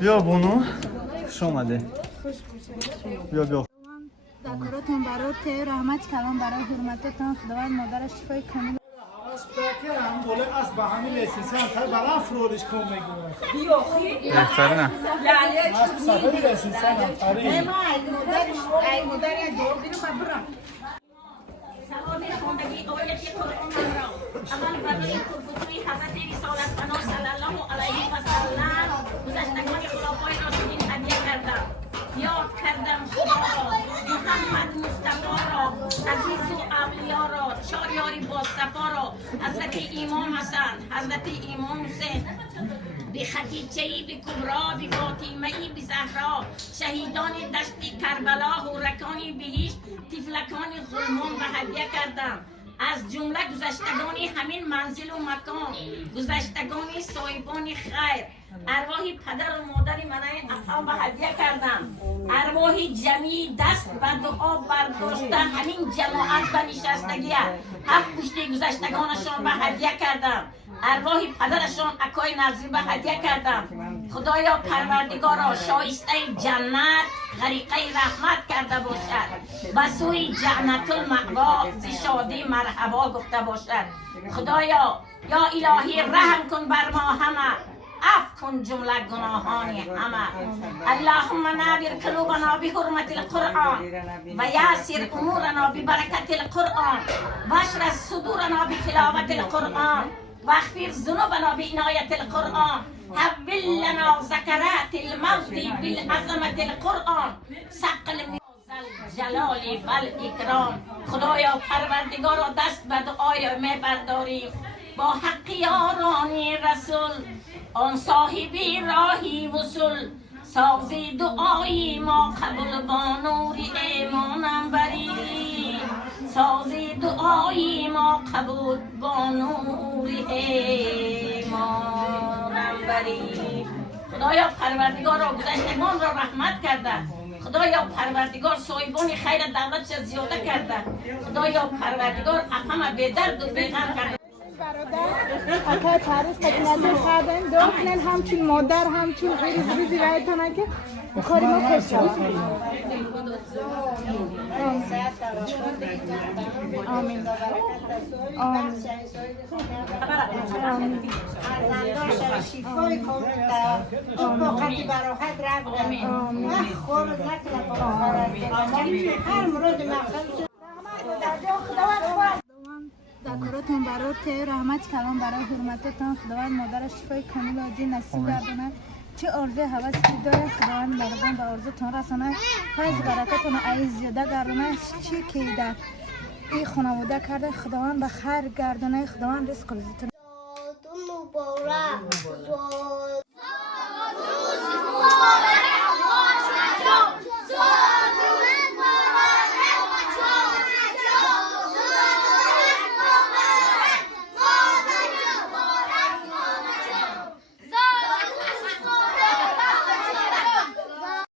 بیا بونو خوش اومده. بیا دکوراتون برای تیر رحمت کلام برای حرمتتان خداوند مادر شفای کامل هم بوله از به همین لیسنسی هم تا برای فرودش کن میگوه بهتر نه از صفحه لیسنسی هم تاری ای مادر یا جواب بیرو مبرم ثواب خوندگی آیت قرآن را اول برای پرفتوی حضرت رسالت بنا صلی الله علیه و سلم گذشتگان خلافای راشدین هدیه کردم. یاد کردم خدا را، محمد مصطفی را، عزیز و اولیا را، شاریاری با صفا را، حضرت امام حسن، حضرت امام حسین، به خدیجه‌ای به کبرا، به فاطمه‌ای به زهرا، شهیدان دشت کربلا، هورکانی بهشت، طفلکان غلمان را هدیه کردم. از جمله گذشتگان همین منزل و مکان، گذشتگان صاحبان خیر، ارواح پدر و مادر من اصحاب هدیه کردم. ارواح جمعی دست و دعا برداشته همین جماعت به نشستگی هفت پشت گذشتگانشان به هدیه کردم. ارواح پدرشان اکای نظری به هدیه کردم. خدایا پروردگارا شایسته جنت غریقه رحمت کرده باشد، به سوی جنت المأوا ز شادی مرحبا گفته باشد. خدایا یا الهی رحم کن بر ما همه، عفو کن جمله گناهان همه. اللهم نور قلوبنا بحرمت القرآن و یسر امورنا ببرکت القرآن و اشرح صدورنا بتلاوت القرآن و اغفر ذنوبنا بعنایت القرآن. حول لنا ذکرات الموت بالعظمت القرآن ثقل من جلال والاکرام. خدایا پروردگارا دست به دعای می برداریم با حق یاران رسول، آن صاحبی راهی وصول. سازی دعایی ما قبول با نور ایمانم بری، سازی دعایی ما قبول با نور ایمانم بری. خدایا پروردگار را گذشتگان را رحمت کرده، خدایا پروردگار صاحبان خیر دولت زیاده کرده، خدایا پروردگار همه به درد و به غم کرده. برادر اکای تعریف که نظر خواهدن دعا کنن همچون مادر همچون ریزی رایتانه که کاری ما کشت آمین آمین شفای کامل باقتی براحت رفت آمین خورد نکنه هر مراد مقصد دکوراتون برای تیر رحمت کلام برای حرمتتان خداوند مادر شفای کامل عاجل نصیب گردونه. چه آرزوی هوس که داره خداوند مردم به آرزوتان رسانه، فیض برکتتون عیز زیاده گردونه. چی که در این خانواده کرده خداوند به خیر گردونه، خداوند رزق روزیتون مبارک